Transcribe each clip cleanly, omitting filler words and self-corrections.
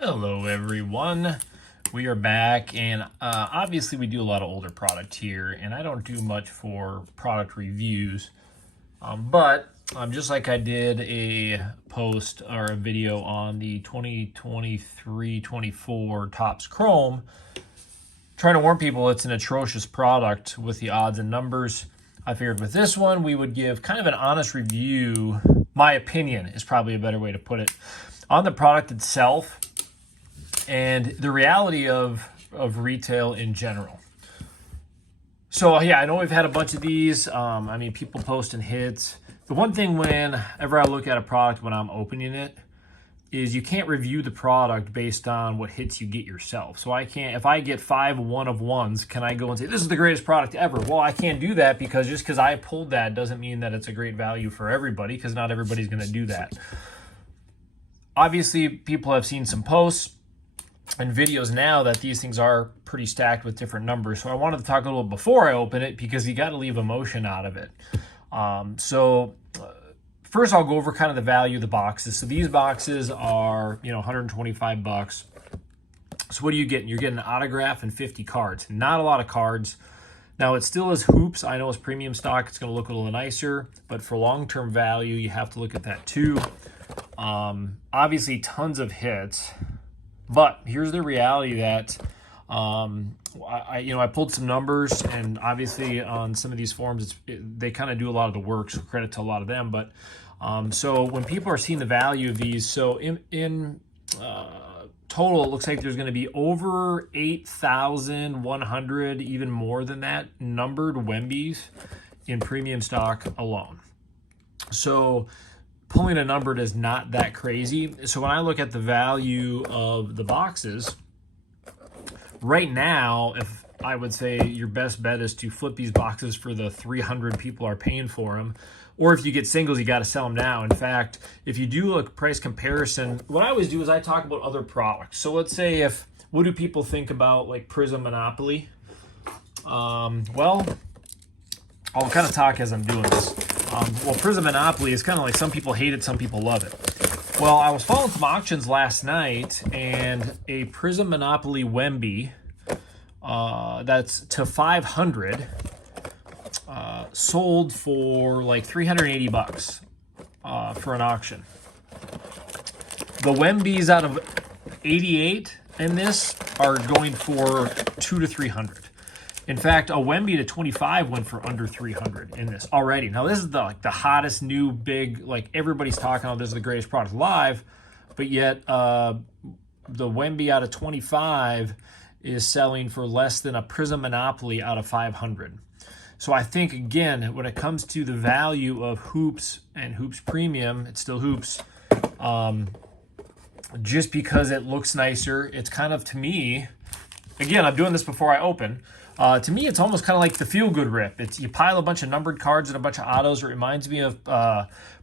Hello everyone, we are back, and obviously we do a lot of older product here, and I don't do much for product reviews, but just like I did a post or a video on the 2023-24 Topps Chrome, trying to warn people it's an atrocious product with the odds and numbers. I figured with this one we would give kind of an honest review. My opinion is probably a better way to put it on the product itself and the reality of retail in general. So yeah, I know we've had a bunch of these. I mean, people posting hits. The one thing whenever I look at a product when I'm opening it is you can't review the product based on what hits you get yourself. So I can't, if I get 5 1-of-1s, can I go and say, this is the greatest product ever? Well, I can't do that because just because I pulled that doesn't mean that it's a great value for everybody, because not everybody's going to do that. Obviously, people have seen some posts and videos now that these things are pretty stacked with different numbers. So I wanted to talk a little before I open it because you got to leave emotion out of it. First I'll go over kind of the value of the boxes. So these boxes are, $125. So what are you getting? You're getting an autograph and 50 cards. Not a lot of cards. Now it still is hoops. I know it's premium stock. It's going to look a little nicer, but for long-term value, you have to look at that too. Obviously tons of hits. But here's the reality that I pulled some numbers, and obviously on some of these forums, they kind of do a lot of the work, so credit to a lot of them. But so when people are seeing the value of these, so in total, it looks like there's going to be over 8,100, even more than that, numbered Wembys in premium stock alone. So pulling a numbered is not that crazy. So when I look at the value of the boxes, right now, if I would say your best bet is to flip these boxes for the 300 people are paying for them, or if you get singles, you got to sell them now. In fact, if you do a price comparison, what I always do is I talk about other products. So let's say what do people think about like Prism Monopoly? Well, I'll kind of talk as I'm doing this. Well, Prism Monopoly is kind of like some people hate it, some people love it. Well, I was following some auctions last night, and a Prism Monopoly Wemby that's to 500 sold for like $380 for an auction. The Wembys out of 88 in this are going for 200 to 300. In fact, a Wemby to 25 went for under 300 in this already. Now, this is the hottest new big, like everybody's talking about, this is the greatest product live, but yet the Wemby out of 25 is selling for less than a Prism Monopoly out of 500. So I think, again, when it comes to the value of hoops and hoops premium, it's still hoops. Just because it looks nicer, it's kind of, to me, again, I'm doing this before I open. To me, it's almost kind of like the feel-good rip. You pile a bunch of numbered cards and a bunch of autos. It reminds me of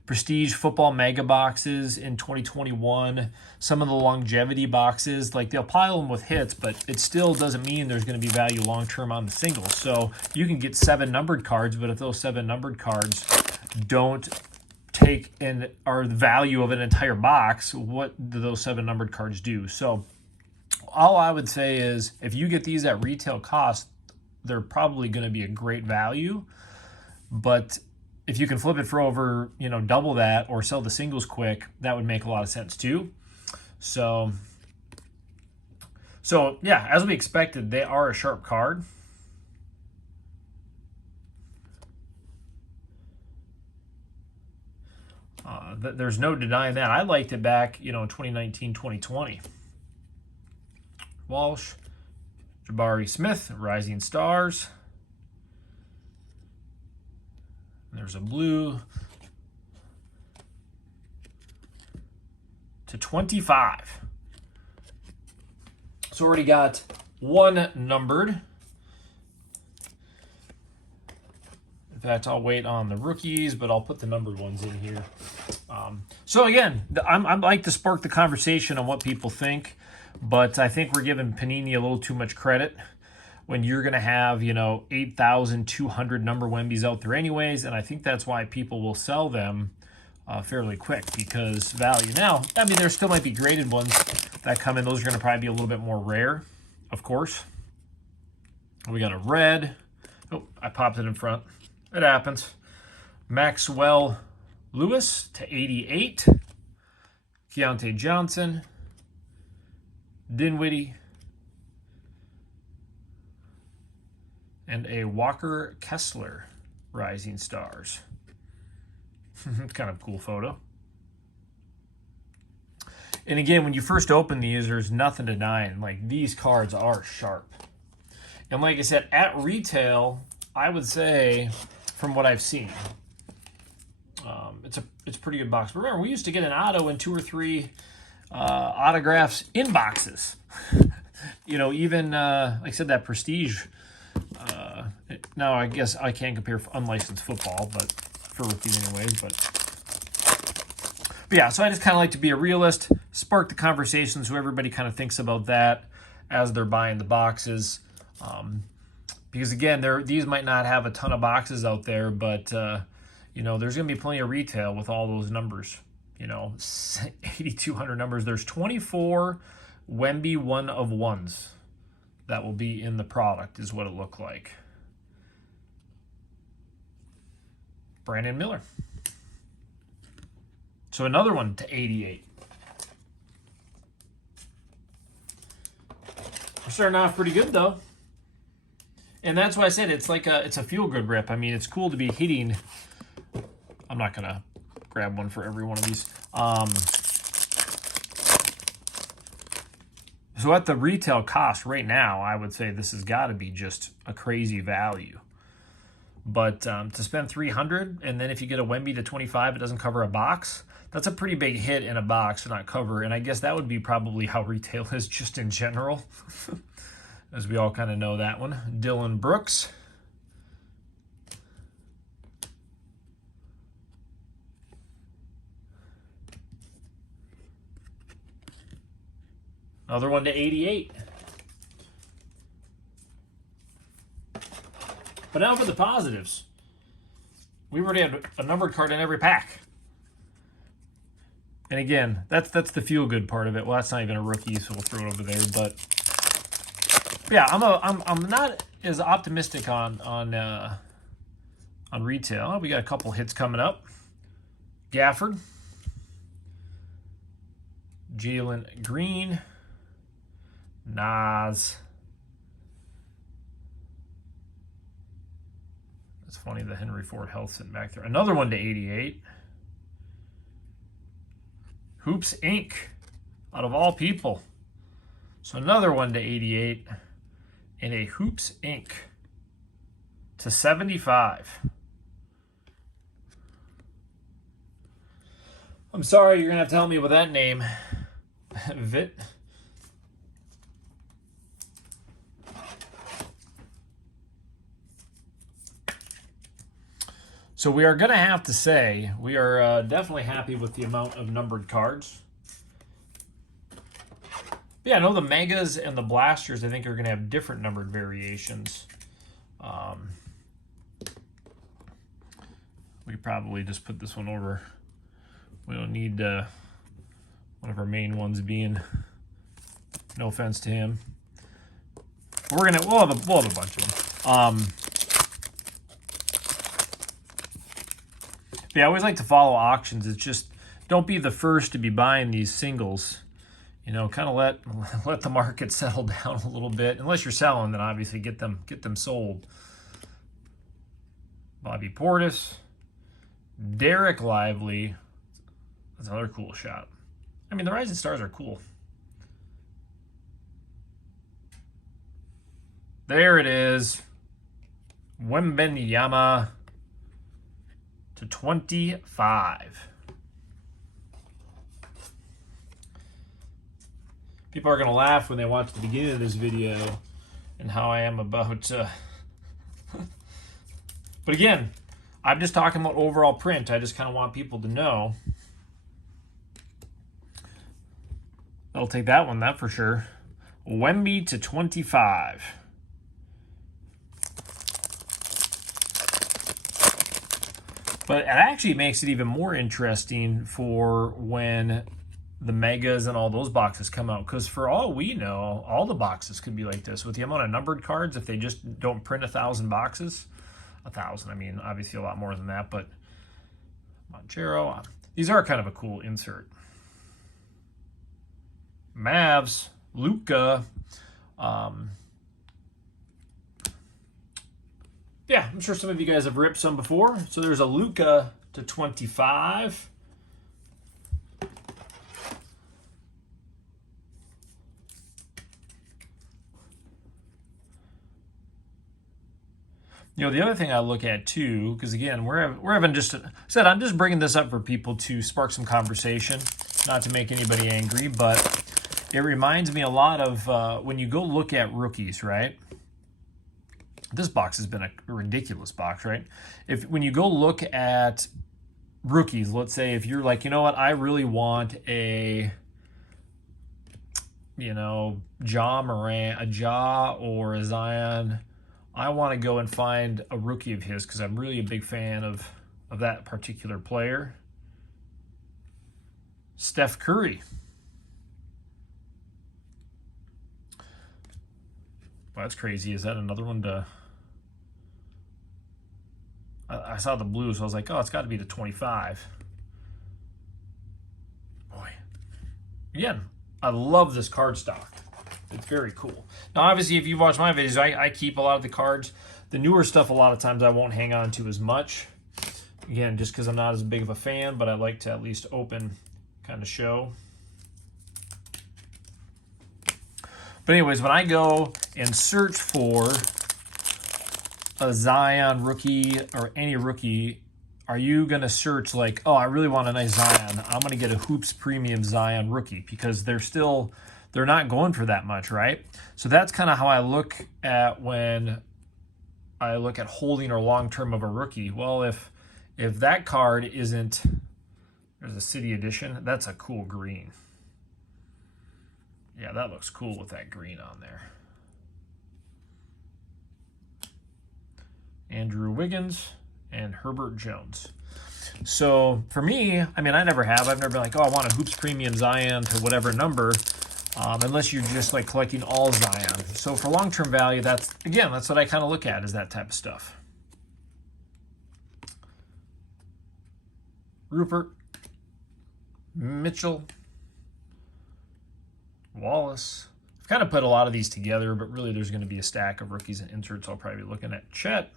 Prestige Football Mega Boxes in 2021. Some of the longevity boxes, like they'll pile them with hits, but it still doesn't mean there's going to be value long-term on the singles. So you can get 7 numbered cards, but if those 7 numbered cards don't take and are the value of an entire box, what do those 7 numbered cards do? So all I would say is if you get these at retail cost, they're probably going to be a great value. But if you can flip it for over, double that or sell the singles quick, that would make a lot of sense too. So yeah, as we expected, they are a sharp card. There's no denying that. I liked it back, in 2019, 2020. Walsh, Jabari Smith, Rising Stars. There's a blue to 25. So already got 1 numbered. In fact, I'll wait on the rookies, but I'll put the numbered ones in here. So again, I'd like to spark the conversation on what people think, but I think we're giving Panini a little too much credit when you're going to have, 8,200 number Wembys out there anyways, and I think that's why people will sell them fairly quick, because value. Now, I mean, there still might be graded ones that come in. Those are going to probably be a little bit more rare, of course. We got a red. Oh, I popped it in front. It happens. Maxwell Lewis to 88. Keontae Johnson. Dinwiddie. And a Walker Kessler Rising Stars. Kind of cool photo. And again, when you first open these, there's nothing denying. Like, these cards are sharp. And like I said, at retail, I would say, from what I've seen, it's a pretty good box. But remember, we used to get an auto and 2 or 3 autographs in boxes. You know, even, like I said, that Prestige. Now, I guess I can't compare unlicensed football, but for rookies anyways. But yeah, so I just kind of like to be a realist, spark the conversation so everybody kind of thinks about that as they're buying the boxes. Because again, these might not have a ton of boxes out there, but you know, there's going to be plenty of retail with all those numbers. You know, 8,200 numbers. There's 24 Wemby 1 of 1s that will be in the product, is what it looked like. Brandon Miller. So another one to 88. We're starting off pretty good though. And that's why I said it's like it's a feel-good rip. I mean, it's cool to be hitting. I'm not gonna grab one for every one of these. So at the retail cost right now, I would say this has got to be just a crazy value. But to spend $300, and then if you get a Wemby to 25, it doesn't cover a box. That's a pretty big hit in a box to not cover. And I guess that would be probably how retail is just in general. As we all kind of know that one. Dylan Brooks. Another one to 88. But now for the positives. We already have a numbered card in every pack. And again, that's the feel-good part of it. Well, that's not even a rookie, so we'll throw it over there. But yeah, I'm not as optimistic on retail. Oh, we got a couple hits coming up. Gafford, Jalen Green, Nas. It's funny, the Henry Ford Health sitting back there. Another one to 88. Hoops Inc. Out of all people. So another one to 88. And a Hoops Inc. to 75. I'm sorry, you're going to have to help me with that name. Vit. So we are going to have to say we are definitely happy with the amount of numbered cards. But yeah, I know the Megas and the Blasters, I think, are going to have different numbered variations. We probably just put this one over. We don't need one of our main ones being, no offense to him. We'll have a bunch of them. Yeah, I always like to follow auctions. It's just, don't be the first to be buying these singles. You know, kind of let the market settle down a little bit. Unless you're selling, then obviously get them sold. Bobby Portis, Derek Lively. That's another cool shot. I mean, the Rising Stars are cool. There it is. Wembenyama to 25. People are going to laugh when they watch the beginning of this video and how I am about... But again, I'm just talking about overall print. I just kind of want people to know. I'll take that one, that for sure. Wemby to 25. But it actually makes it even more interesting for when the megas and all those boxes come out, because for all we know, all the boxes could be like this with the amount of numbered cards. If they just don't print 1,000 boxes, 1,000, I mean obviously a lot more than that, but Monchero, these are kind of a cool insert. Mavs, Luka, yeah, I'm sure some of you guys have ripped some before. So there's a Luka /25. You know, the other thing I look at too, because again, we're having just said, I'm just bringing this up for people to spark some conversation, not to make anybody angry, but it reminds me a lot of when you go look at rookies, right? This box has been a ridiculous box, right? When you go look at rookies, let's say if you're like, you know what, I really want a, you know, Ja Morant, a Ja or a Zion. I want to go and find a rookie of his because I'm really a big fan of that particular player. Steph Curry. Well, that's crazy. Is that another one to... I saw the blue, so I was like, oh, it's got to be the 25. Boy. Again, I love this card stock. It's very cool. Now, obviously, if you've watched my videos, I keep a lot of the cards. The newer stuff, a lot of times, I won't hang on to as much. Again, just because I'm not as big of a fan, but I like to at least open, kind of show. But anyways, when I go and search for a Zion rookie or any rookie, are you going to search like, oh, I really want a nice Zion. I'm going to get a Hoops Premium Zion rookie because they're not going for that much, right? So that's kind of how I look at when I look at holding or long-term of a rookie. Well, if that card isn't, there's a City Edition, that's a cool green. Yeah, that looks cool with that green on there. Andrew Wiggins and Herbert Jones. So for me, I mean, I've never been like, oh, I want a Hoops Premium Zion to whatever number, unless you're just like collecting all Zion. So for long-term value, that's what I kind of look at, is that type of stuff. Rupert, Mitchell, Wallace. I've kind of put a lot of these together, but really there's going to be a stack of rookies and inserts I'll probably be looking at. Chet.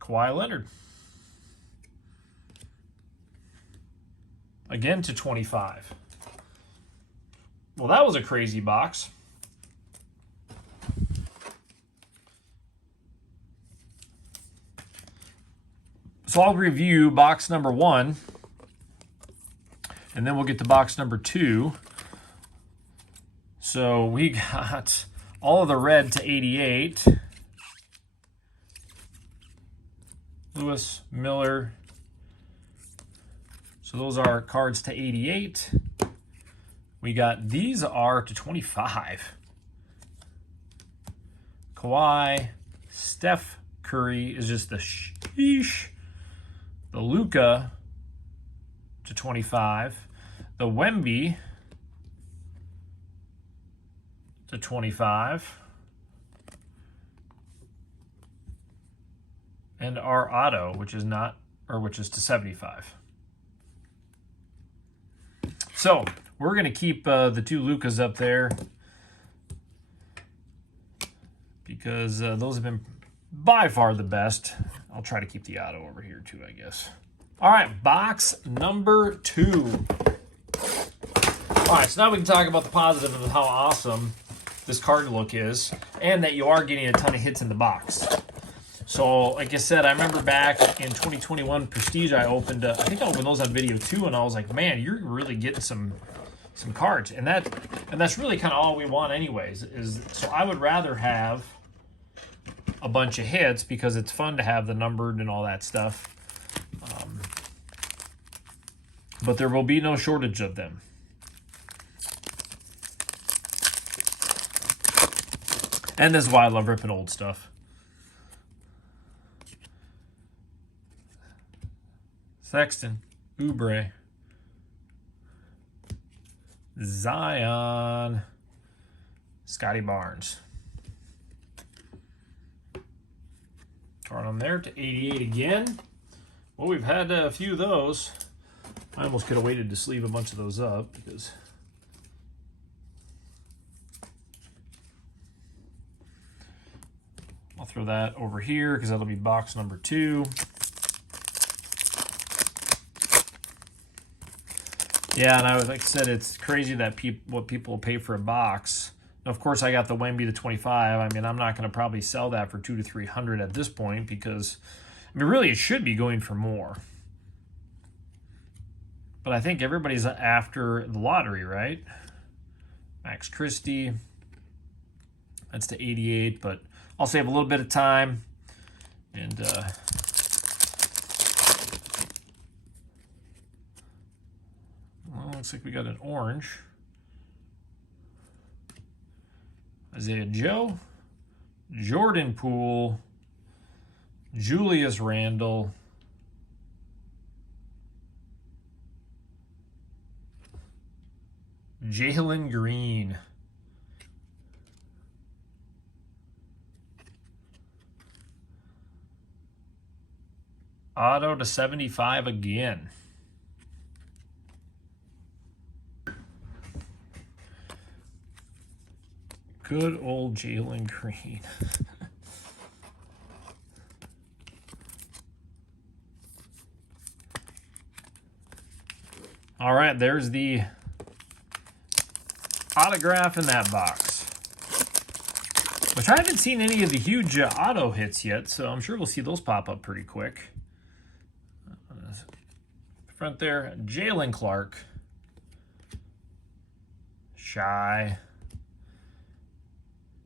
Kawhi Leonard. Again /25. Well, that was a crazy box. So I'll review box number 1, and then we'll get to box number 2. So we got all of the red /88. Lewis, Miller. So those are cards /88. We got these are /25. Kawhi, Steph Curry is just the sheesh. The Luka /25. The Wemby /25. And our auto, which is /75. So we're going to keep the 2 Lukas up there because those have been by far the best. I'll try to keep the auto over here too, I guess. All right, box number 2. All right, so now we can talk about the positive of how awesome this card look is, and that you are getting a ton of hits in the box. So, like I said, I remember back in 2021 Prestige, I think I opened those on video too, and I was like, man, you're really getting some cards, and that's really kind of all we want, anyways. So I would rather have a bunch of hits because it's fun to have the numbered and all that stuff. But there will be no shortage of them. And this is why I love ripping old stuff. Sexton, Oubre. Zion. Scotty Barnes. Card on there to 88 again. Well, we've had a few of those. I almost could have waited to sleeve a bunch of those up because I'll throw that over here because that'll be box number 2. Yeah, and like I said, it's crazy that what people pay for a box. Of course, I got the Wemby to 25. I mean, I'm not going to probably sell that for $200 to $300 at this point because, I mean, really, it should be going for more. But I think everybody's after the lottery, right? Max Christie. That's to 88, but I'll save a little bit of time. And well, looks like we got an orange. Isaiah Joe, Jordan Poole, Julius Randle, Jalen Green, auto to 75 again. Good old Jalen Green. All right, there's the autograph in that box. Which I haven't seen any of the huge auto hits yet, so I'm sure we'll see those pop up pretty quick. Front there, Jalen Clark. Shy.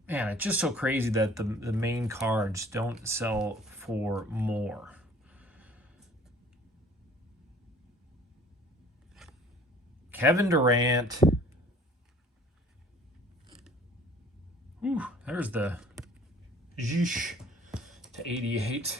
Man, it's just so crazy that the main cards don't sell for more. Kevin Durant. Ooh, there's the Zhish to 88.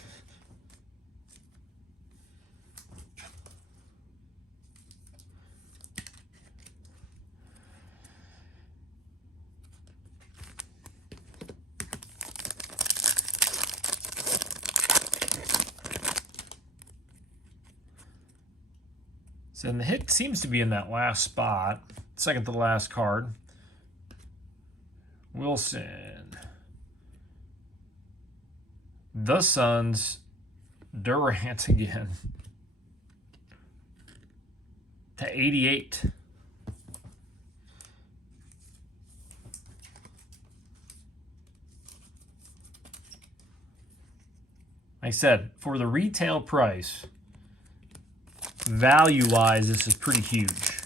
And the hit seems to be in that last spot, second to the last card. Wilson. The Suns. Durant again. To 88. Like I said, for the retail price, value-wise, this is pretty huge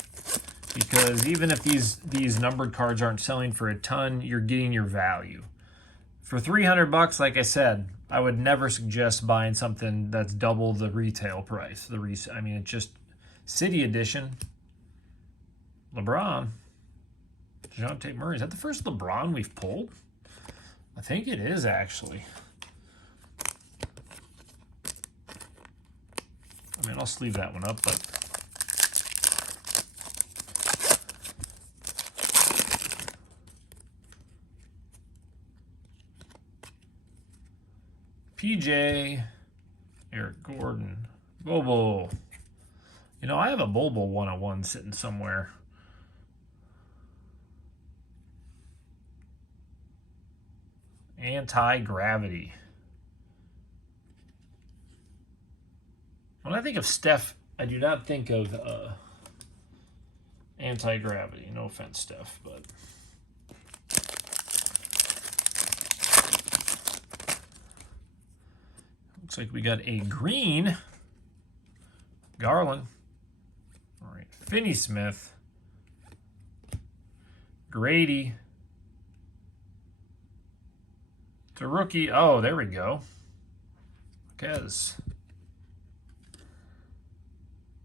because even if these numbered cards aren't selling for a ton, you're getting your value. For $300, like I said, I would never suggest buying something that's double the retail price. I mean, it's just City Edition. LeBron. DeJounte Murray. Is that the first LeBron we've pulled? I think it is, actually. I mean, I'll sleeve that one up, but PJ, Eric Gordon, Bobo. You know, I have a Bobo 101 sitting somewhere. Anti-gravity. When I think of Steph, I do not think of anti-gravity. No offense, Steph, but looks like we got a green Garland. All right, Finney-Smith, Grady to rookie. Oh, there we go. Kez.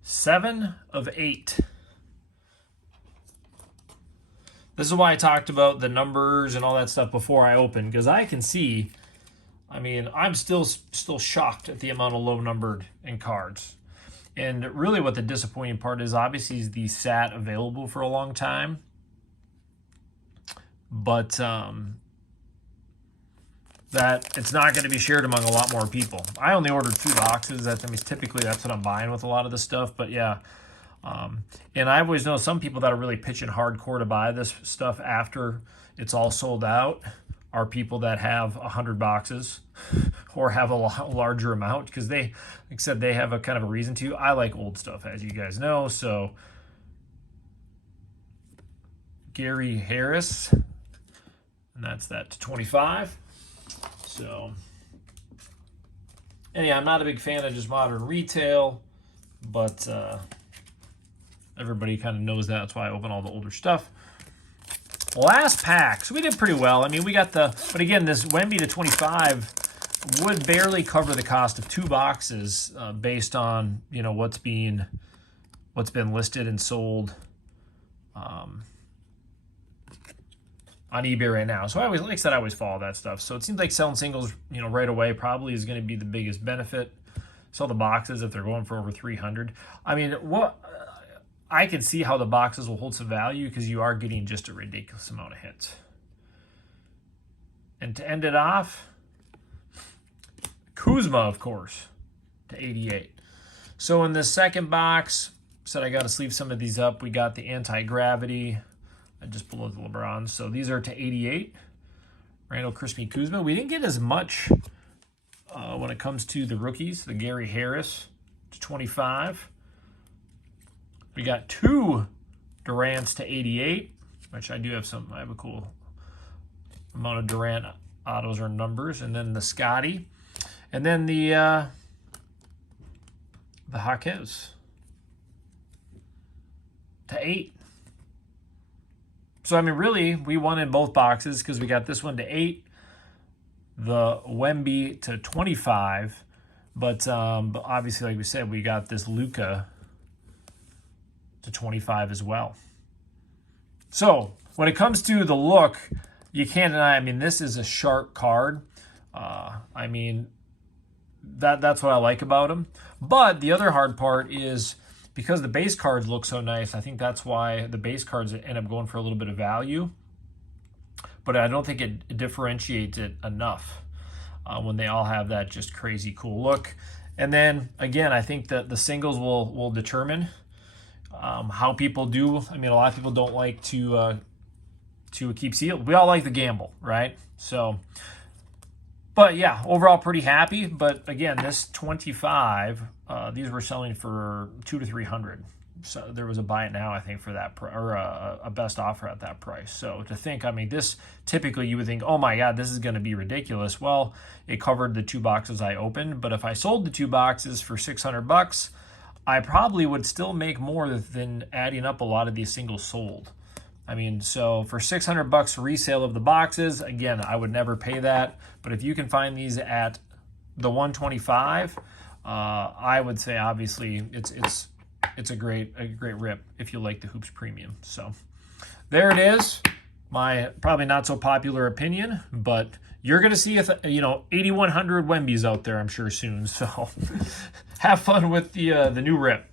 7 of 8. This is why I talked about the numbers and all that stuff before I opened, because I can see, I mean, I'm still shocked at the amount of low numbered in cards. And really what the disappointing part is, obviously, is these sat available for a long time. But that it's not going to be shared among a lot more people. I only ordered 2 boxes. Typically that's what I'm buying with a lot of this stuff. But yeah, and I always know some people that are really pitching hardcore to buy this stuff after it's all sold out are people that have 100 boxes or have a larger amount because they, like I said, they have a kind of a reason to. I like old stuff, as you guys know. So Gary Harris, and that's that to 25. So, and yeah, I'm not a big fan of just modern retail, but everybody kind of knows that. That's why I open all the older stuff. Last pack. So we did pretty well. I mean, we got but again, this Wemby to 25 would barely cover the cost of 2 boxes based on, you know, what's been listed and sold on eBay right now. So like I said, I always follow that stuff. So it seems like selling singles, you know, right away probably is going to be the biggest benefit. Sell the boxes if they're going for over 300. I mean, I can see how the boxes will hold some value because you are getting just a ridiculous amount of hits. And to end it off, Kuzma, of course, to 88. So in the second box, said I got to sleeve some of these up. We got the anti-gravity just below the LeBron. So these are to 88. Randall Crispy Kuzma. We didn't get as much when it comes to the rookies. The Gary Harris to 25. We got 2 Durants to 88, which I have a cool amount of Durant autos or numbers. And then the Scotty. And then the Jaquez to 8. So, I mean, really, we won in both boxes because we got this one to 8, the Wemby to 25. But obviously, like we said, we got this Luka to 25 as well. So, when it comes to the look, you can't deny, I mean, this is a sharp card. I mean, that's what I like about them. But the other hard part is because the base cards look so nice, I think that's why the base cards end up going for a little bit of value. But I don't think it differentiates it enough when they all have that just crazy cool look. And then, again, I think that the singles will determine how people do. I mean, a lot of people don't like to keep sealed. We all like the gamble, right? So, but yeah, overall pretty happy. But again, this 25, these were selling for $200 to $300. So there was a buy it now, I think, for that or a best offer at that price. So to think, I mean, this typically you would think, oh my God, this is going to be ridiculous. Well, it covered the 2 boxes I opened, but if I sold the 2 boxes for $600, I probably would still make more than adding up a lot of these singles sold. I mean, so for $600 resale of the boxes, again, I would never pay that. But if you can find these at the 125, I would say obviously it's a great rip if you like the Hoops Premium. So there it is. My probably not so popular opinion, but you're going to see 8,100 Wembys out there, I'm sure, soon. So have fun with the new rip.